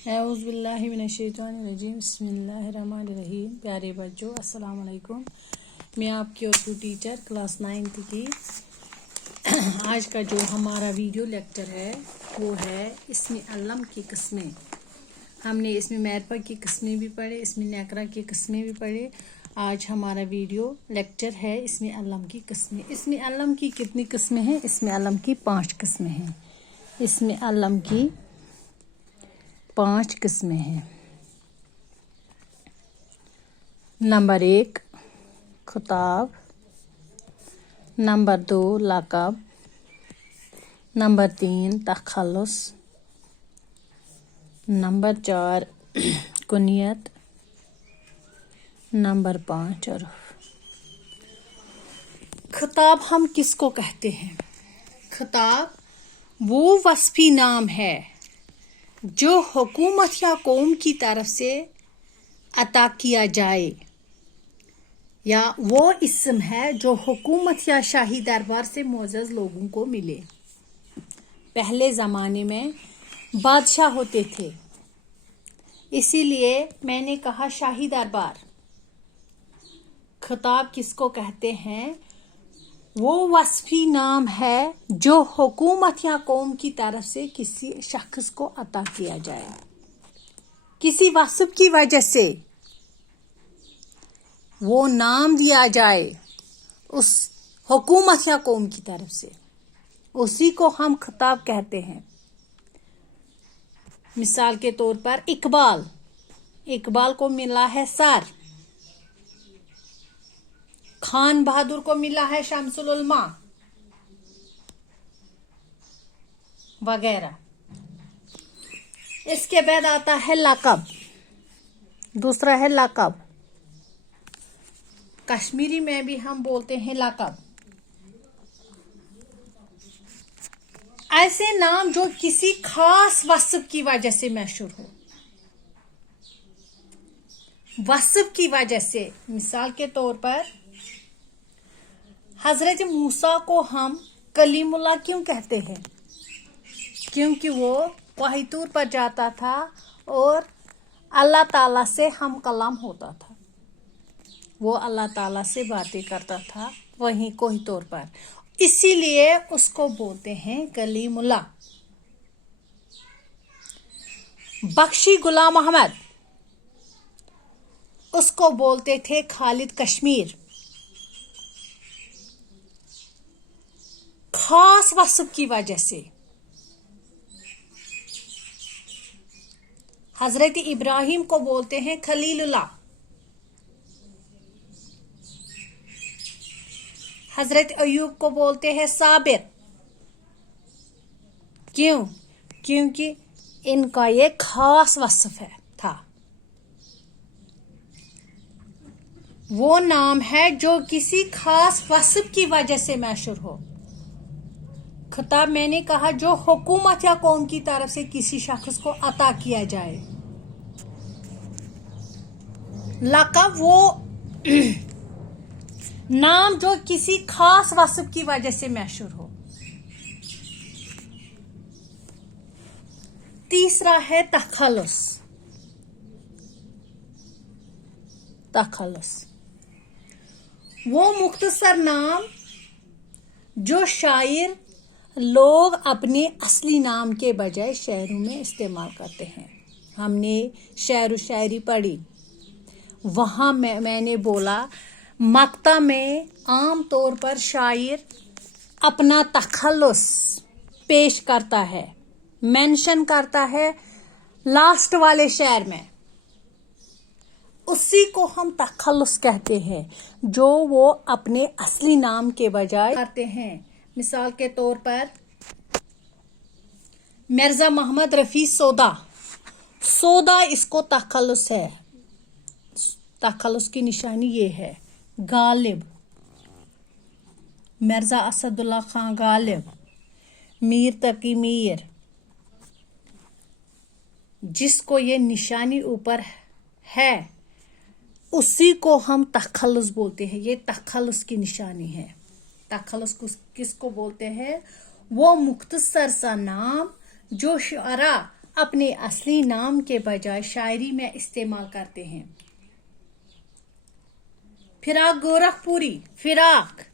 औज़ु बिल्लाहि मिनश्शैतानिर्रजीम बिस्मिल्लाहिर्रहमानिर्रहीम। प्यारे बच्चों, अस्सलाम वालेकुम। मैं आपकी उर्दू टीचर क्लास 9 की। आज का जो हमारा वीडियो लेक्चर है वो है इसमें अल्लम की किस्में। हमने इसमें मैरफा की किस्में भी पढ़े, इसमें नकरा की किस्में भी पढ़े। आज हमारा वीडियो लेक्चर है इसमें अल्लम की किस्में। इसमें अल्लम की कितनी किस्में हैं? इसमें अल्लम की 5 किस्में हैं। इसमें अल्लम की 5 किस्में हैं। नंबर 1 खिताब, नंबर 2 लक़ब, नंबर 3 तखल्लुस, नंबर 4 कुनियत, नंबर 5 उर्फ। खिताब हम किसको कहते हैं? खिताब वो वस्फी नाम है जो हुकूमत या कौम की तरफ से अता किया जाए, या वो इस्म है जो हुकूमत या शाही दरबार से मोअज़्ज़ज़ लोगों को मिले। पहले ज़माने में बादशाह होते थे, इसीलिए मैंने कहा शाही दरबार। खिताब किसको कहते हैं? वो वस्फी नाम है जो हुकूमत या कौम की तरफ से किसी शख्स को अता किया जाए, किसी वस्फ की वजह से वो नाम दिया जाए उस हुकूमत या कौम की तरफ से, उसी को हम खिताब कहते हैं। मिसाल के तौर पर इकबाल को मिला है सर, खान बहादुर को मिला है शम्सुल उलमा वगैरह। इसके बाद आता है लक़ब। दूसरा है लक़ब। कश्मीरी में भी हम बोलते हैं लक़ब। ऐसे नाम जो किसी खास वस्फ की वजह से मशहूर हो, वस्फ की वजह से। मिसाल के तौर पर हजरत मूसा को हम कलीमुल्लाह क्यों कहते हैं? क्योंकि वो वही तूर पर जाता था और अल्लाह ताला से हम कलाम होता था, वो अल्लाह ताला से बातें करता था वहीं कोई तौर पर, इसीलिए उसको बोलते हैं कलीमुल्लाह। बख्शी गुलाम अहमद, उसको बोलते थे खालिद कश्मीर। खास वस्फ की वजह से। हजरत इब्राहिम को बोलते हैं खलीलुल्लाह। हजरत अयूब को बोलते हैं साबिर। क्यों? क्योंकि इनका ये खास वस्फ था। वो नाम है जो किसी खास वस्फ की वजह से मशहूर हो। खिताब मैंने कहा जो हुकूमत या कौम की तरफ से किसी शख्स को अता किया जाए। लक़ब वो नाम जो किसी खास वस्फ की वजह से मशहूर हो। तीसरा है तखल्लुस। तखल्लुस वो मुख्तसर नाम जो शायर लोग अपने असली नाम के बजाय शेरों में इस्तेमाल करते हैं। हमने शेर व शायरी पढ़ी, वहाँ मैंने बोला मक्ता में आम तौर पर शायर अपना तखल्लुस पेश करता है, मेंशन करता है लास्ट वाले शेर में, उसी को हम तखल्लुस कहते हैं, जो वो अपने असली नाम के बजाय करते हैं। मिसाल के तौर पर मिर्जा मोहम्मद रफी सौदा इसको तखल्लुस है। तखल्लुस की निशानी ये है। गालिब, मिर्जा असदुल्ला खान गालिब, मीर तकी मीर, जिसको ये निशानी ऊपर है उसी को हम तखल्लुस बोलते हैं। ये तखल्लुस की निशानी है। तखल्लुस किसको बोलते हैं? वो मुख्तसर सा नाम जो शुअरा अपने असली नाम के बजाय शायरी में इस्तेमाल करते हैं। फिराक गोरखपुरी, फिराक।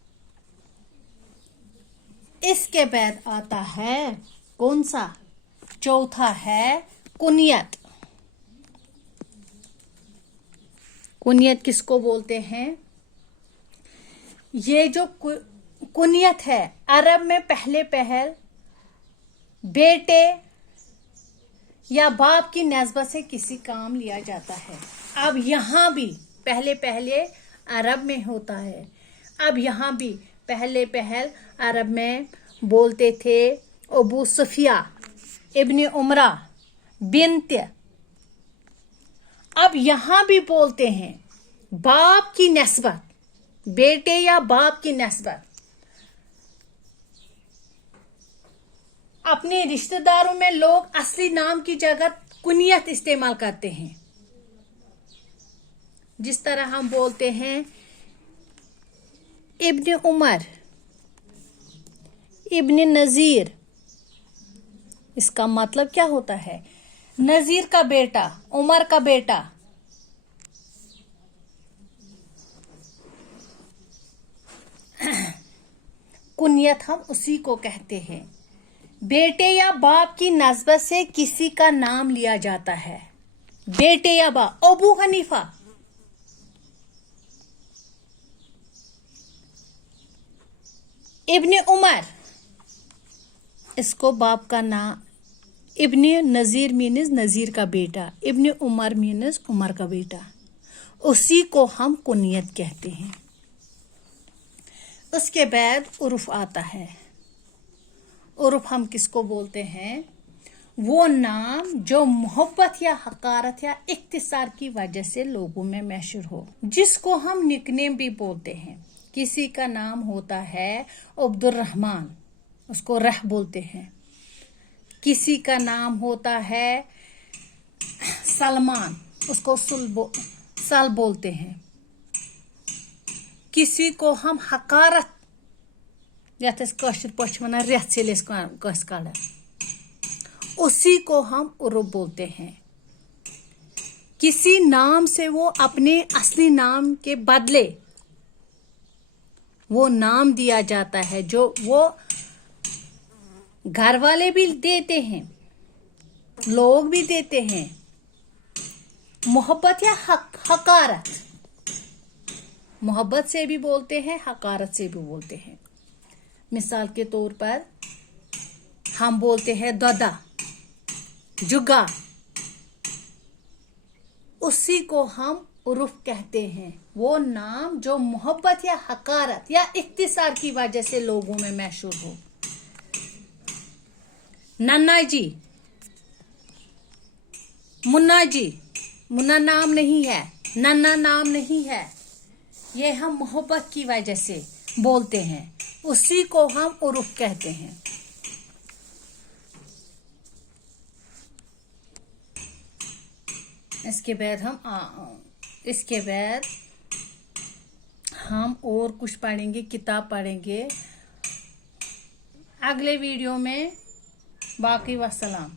इसके बाद आता है कौन सा? चौथा है कुनियत। कुनियत किसको बोलते हैं? ये जो कुनियत है, अरब में पहले पहल बेटे या बाप की नस्बत से किसी काम लिया जाता है। अब यहाँ भी पहले पहले अरब में होता है। अब यहाँ भी पहले पहल अरब में बोलते थे अबू सुफिया इब्न उमरा बिन्त। अब यहाँ भी बोलते हैं बाप की नस्बत, बेटे या बाप की नस्बत। अपने रिश्तेदारों में लोग असली नाम की जगह कुनियत इस्तेमाल करते हैं। जिस तरह हम बोलते हैं इब्न उमर, इब्न नजीर। इसका मतलब क्या होता है? नजीर का बेटा, उमर का बेटा। कुनियत हम उसी को कहते हैं, बेटे या बाप की नस्बत से किसी का नाम लिया जाता है। बेटे या बाप। अबू हनीफा, इब्न उमर, इसको बाप का नाम। इब्न नजीर मीन्स नजीर का बेटा, इब्न उमर मीन्स उमर का बेटा। उसी को हम कुनियत कहते हैं। उसके बाद उर्फ आता है। उर्फ हम किसको बोलते हैं? वो नाम जो मोहब्बत या हकारत या इख्तिसार की वजह से लोगों में मशहूर हो, जिसको हम निकनेम भी बोलते हैं। किसी का नाम होता है अब्दुल रहमान, उसको रह बोलते हैं। किसी का नाम होता है सलमान, उसको सल बोलते हैं। किसी को हम हकारत यथ कशर पश वन रेत से कस कड़, उसी को हम उर्फ बोलते हैं। किसी नाम से वो अपने असली नाम के बदले वो नाम दिया जाता है, जो वो घर वाले भी देते हैं, लोग भी देते हैं। मोहब्बत या हकारत, मोहब्बत से भी बोलते हैं, हकारत से भी बोलते हैं। मिसाल के तौर पर हम बोलते हैं दादा, जुगा, उसी को हम उर्फ कहते हैं। वो नाम जो मोहब्बत या हकारत या इख्तिसार की वजह से लोगों में मशहूर हो। नन्ना जी, मुन्ना जी, मुन्ना नाम नहीं है, नन्ना नाम नहीं है। ये हम मोहब्बत की वजह से बोलते हैं, उसी को हम उर्फ कहते हैं। इसके बाद हम और कुछ पढ़ेंगे, किताब पढ़ेंगे अगले वीडियो में। बाकी वस्सलाम।